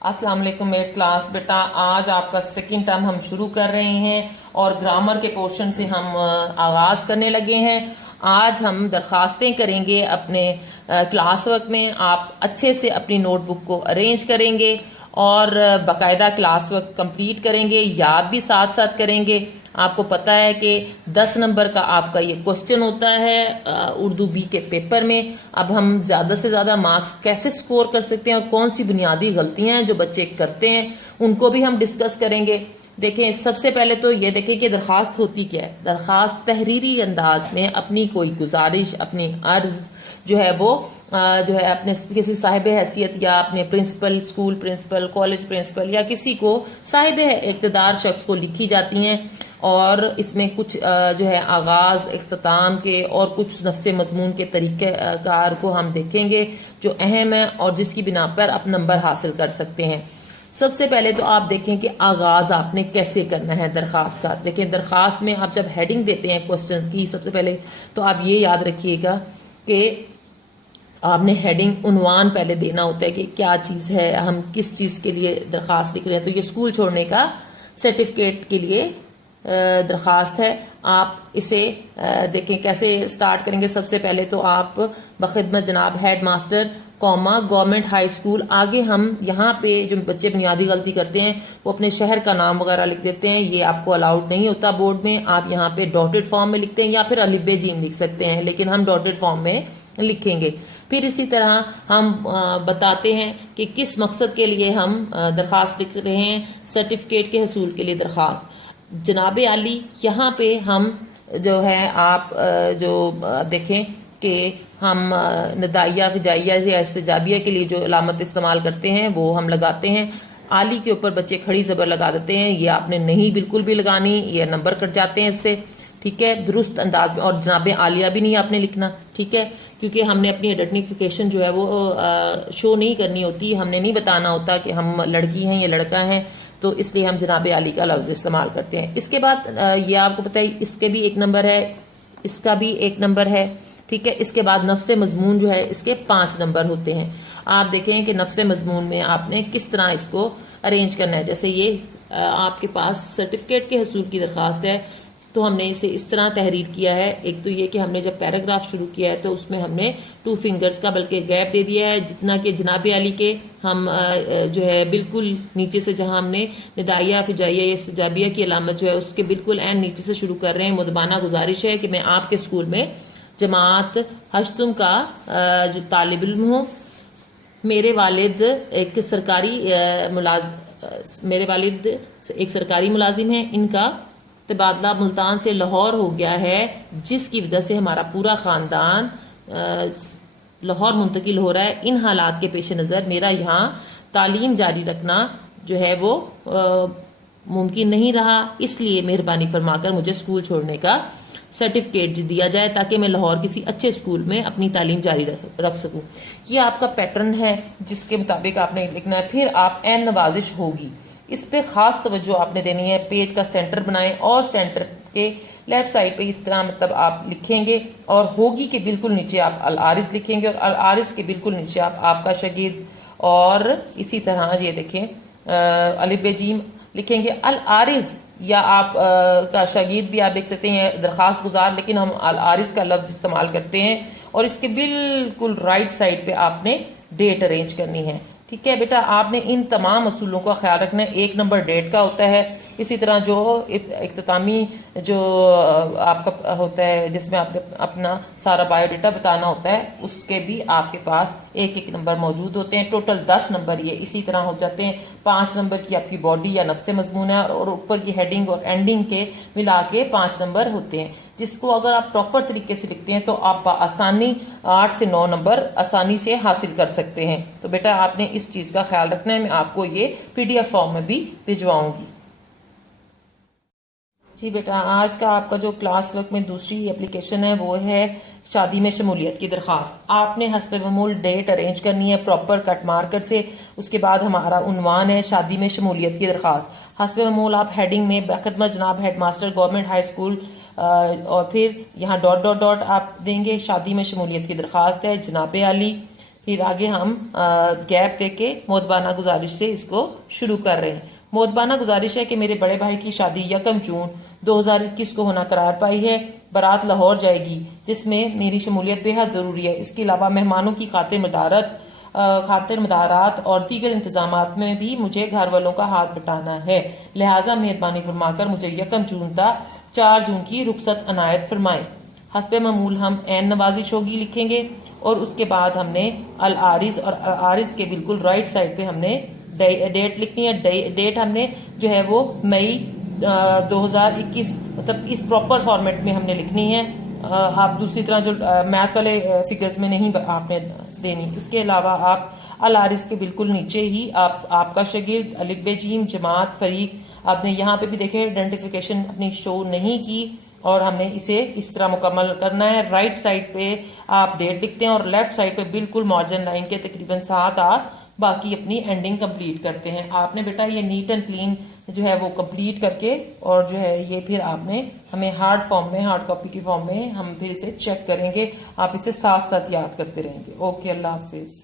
अस्सलाम वालेकुम मेरे क्लास। बेटा आज आपका सेकंड टर्म हम शुरू कर रहे हैं और ग्रामर के पोर्शन से हम आगाज करने लगे हैं। आज हम दरखास्तें करेंगे अपने क्लास वर्क में। आप अच्छे से अपनी नोटबुक को अरेंज करेंगे और बाकायदा क्लास वर्क कंप्लीट करेंगे, याद भी साथ साथ करेंगे। आपको पता है कि 10 नंबर का आपका ये क्वेश्चन होता है उर्दू बी के पेपर में। अब हम ज्यादा से ज्यादा मार्क्स कैसे स्कोर कर सकते हैं और कौन सी बुनियादी गलतियां हैं जो बच्चे करते हैं उनको भी हम डिस्कस करेंगे। देखें, सबसे पहले तो ये देखें कि दरखास्त होती क्या है। दरखास्त तहरीरी अंदाज में अपनी कोई गुजारिश, अपनी अर्ज जो है वो जो है अपने किसी साहिब हैसियत या अपने principal, school principal, college principal या किसी को साहिब इक़्तिदार शख्स को लिखी जाती हैं और इसमें कुछ जो है आगाज, इख्तिताम के और कुछ नफ्से मजमून के तरीके कार को हम देखेंगे जो अहम है और जिसकी बिना पर आप नंबर हासिल कर सकते हैं। सबसे पहले तो आप देखें कि आगाज आपने कैसे करना है दरखास्त का। देखें, दरखास्त में आप जब हेडिंग देते हैं क्वेश्चंस की, सबसे पहले तो आप ये याद रखिएगा कि आपने हेडिंग उन्वान पहले देना होता है कि क्या चीज़ है, हम किस चीज़ के लिए दरखास्त लिख रहे हैं। तो ये स्कूल छोड़ने का सर्टिफिकेट के लिए दरखास्त है। आप इसे देखें कैसे स्टार्ट करेंगे। सबसे पहले तो आप बखिदमत जनाब head master comma government high school, आगे हम यहाँ पे जो बच्चे बुनियादी गलती करते हैं वो अपने शहर का नाम वगैरह लिख देते हैं। ये आपको अलाउड नहीं होता बोर्ड में। आप यहाँ पे डॉटेड फॉर्म में लिखते हैं या फिर अलिफ बे जीम लिख सकते हैं, लेकिन हम डॉटेड फॉर्म में लिखेंगे। फिर इसी तरह हम बताते हैं कि किस मकसद के लिए हम दरखास्त लिख रहे हैं। सर्टिफिकेट के हसूल के लिए दरखास्त जनाब आली, यहाँ पे हम जो है आप जो देखें कि हम नदाइया, फिजाइया या इस्तिजाबिया के लिए जो अलामत इस्तेमाल करते हैं वो हम लगाते हैं। आली के ऊपर बच्चे खड़ी ज़बर लगा देते हैं, ये आपने नहीं बिल्कुल भी लगानी, ये नंबर कट जाते हैं इससे। ठीक है, दुरुस्त अंदाज में। और जनाब आलिया भी नहीं आपने लिखना, ठीक है, क्योंकि हमने अपनी आइडेंटिफिकेशन जो है वो शो नहीं करनी होती। हमने नहीं बताना होता कि हम लड़की हैं या लड़का हैं, तो इसलिए हम जनाब आली का लफ्ज़ इस्तेमाल करते हैं। इसके बाद ये आपको पता है इसके भी एक नंबर है, इसका भी एक नंबर है। ठीक है, इसके बाद नफ्से मजमून जो है इसके 5 नंबर होते हैं। आप देखें कि नफ्से मजमून में आपने किस तरह इसको अरेंज करना है। जैसे ये आपके पास सर्टिफिकेट के हसूल की दरखास्त है तो हमने इसे इस तरह तहरीर किया है। एक तो ये कि हमने जब पैराग्राफ शुरू किया है तो उसमें हमने 2 फिंगर्स का बल्कि गैप दे दिया है, जितना कि जनाब अली के हम जो है बिल्कुल नीचे से जहां हमने निदाइया, फिजाइया या इस्तिजाबिया की अलामत जो है उसके बिल्कुल एंड नीचे से शुरू कर रहे हैं। मुदबाना गुजारिश है कि मैं आपके स्कूल में जमात हश्तुम का जो तालिब इल्म हूँ। मेरे वालिद एक सरकारी मुलाजिम है। इनका तबादला मुल्तान से लाहौर हो गया है, जिसकी वजह से हमारा पूरा खानदान लाहौर मुंतकिल हो रहा है। इन हालात के पेश नज़र मेरा यहाँ तालीम जारी रखना जो है वो मुमकिन नहीं रहा, इसलिए मेहरबानी फरमाकर मुझे स्कूल छोड़ने का सर्टिफिकेट दिया जाए ताकि मैं लाहौर किसी अच्छे स्कूल में अपनी तालीम जारी रख सकूं। ये आपका पैटर्न है जिसके मुताबिक आपने लिखना है। फिर आप एन नवाजिश होगी, इस पे खास तवज्जो आपने देनी है। पेज का सेंटर बनाएं और सेंटर के लेफ्ट साइड पे इस तरह मतलब आप लिखेंगे और होगी के बिल्कुल नीचे आप अल आरिज लिखेंगे और अल आरिज के बिल्कुल नीचे आप आपका शागिर्द और इसी तरह ये देखें अलिफ बे जीम लिखेंगे। अल आरिज या आप का शागिर्द भी आप देख सकते हैं दरखास्त गुजार, लेकिन हम अल आरिज का लफ्ज इस्तेमाल करते हैं। और इसके बिल्कुल राइट साइड पे आपने डेट अरेंज करनी है। ठीक है बेटा, आपने इन तमाम असूलों का ख्याल रखना है। 1 नंबर डेट का होता है। इसी तरह जो इख्तितामी जो आपका होता है जिसमें आपने अपना सारा बायोडाटा बताना होता है, उसके भी आपके पास 1-1 नंबर मौजूद होते हैं। टोटल 10 नंबर ये इसी तरह हो जाते हैं। 5 नंबर की आपकी बॉडी या नफ्से मजमून है और ऊपर की हेडिंग और एंडिंग के मिला के 5 नंबर होते हैं, जिसको अगर आप प्रॉपर तरीके से लिखते हैं तो आप आसानी 8 से 9 नंबर आसानी से हासिल कर सकते हैं। तो बेटा आपने इस चीज का ख्याल रखना है। मैं आपको ये PDF फॉर्म में भी भिजवाऊंगी। जी बेटा, आज का आपका जो क्लास वर्क में दूसरी एप्लीकेशन है वो है शादी में शमूलियत की दरखास्त। आपने हस्ब मामूल डेट अरेंज करनी है प्रॉपर कट मार्कर से। उसके बाद हमारा उन्वान है शादी में शमूलियत की दरखास्त। हस्ब मामूल आप हेडिंग में बखिदमत जनाब head master government high school और फिर यहाँ डॉट डॉट डॉट आप देंगे। शादी में शमूलियत की दरखास्त है जनाब आली। फिर आगे हम गैप दे के मोदबाना गुजारिश से इसको शुरू कर रहे हैं। मोदबाना गुजारिश है कि मेरे बड़े भाई की शादी 1 जून 2021 को होना करार पाई है। बारात लाहौर जाएगी जिसमें मेरी शमूलियत बेहद जरूरी है। इसके अलावा मेहमानों की खातिर मदारात और दीगर इंतजामात में भी मुझे घर वालों का हाथ बटाना है, लिहाजा मेहरबानी फरमाकर मुझे 1 जून तक 4 जून की रुखसत अनायत फरमाएं। हस्बे मामूल हम ऐन नवाजी शोगी लिखेंगे और उसके बाद हमने अल आरिस और अल आरिस के बिल्कुल राइट साइड पे हमने डेट लिखनी है। डेट हमने जो है वो मई 2021 मतलब इस प्रॉपर फॉर्मेट में हमने लिखनी है। आप दूसरी तरह जो मैथ वाले फिगर्स में नहीं आपने देनी। इसके अलावा आप अल आरिस के बिल्कुल नीचे ही आपका शागिर्द अलिफ बे जीम जमात फरीक, आपने यहाँ पे भी देखे आइडेंटिफिकेशन अपनी शो नहीं की और हमने इसे इस तरह मुकम्मल करना है। राइट साइड पे आप डेट लिखते हैं और लेफ्ट साइड पे बिल्कुल मार्जिन लाइन के तकरीबन 7 आप बाकी अपनी एंडिंग कंप्लीट करते हैं। आपने बेटा ये नीट एंड क्लीन जो है वो कंप्लीट करके और जो है ये फिर आपने हमें हार्ड कॉपी की फॉर्म में हम फिर इसे चेक करेंगे। आप इसे साथ साथ याद करते रहेंगे। ओके, अल्लाह हाफिज।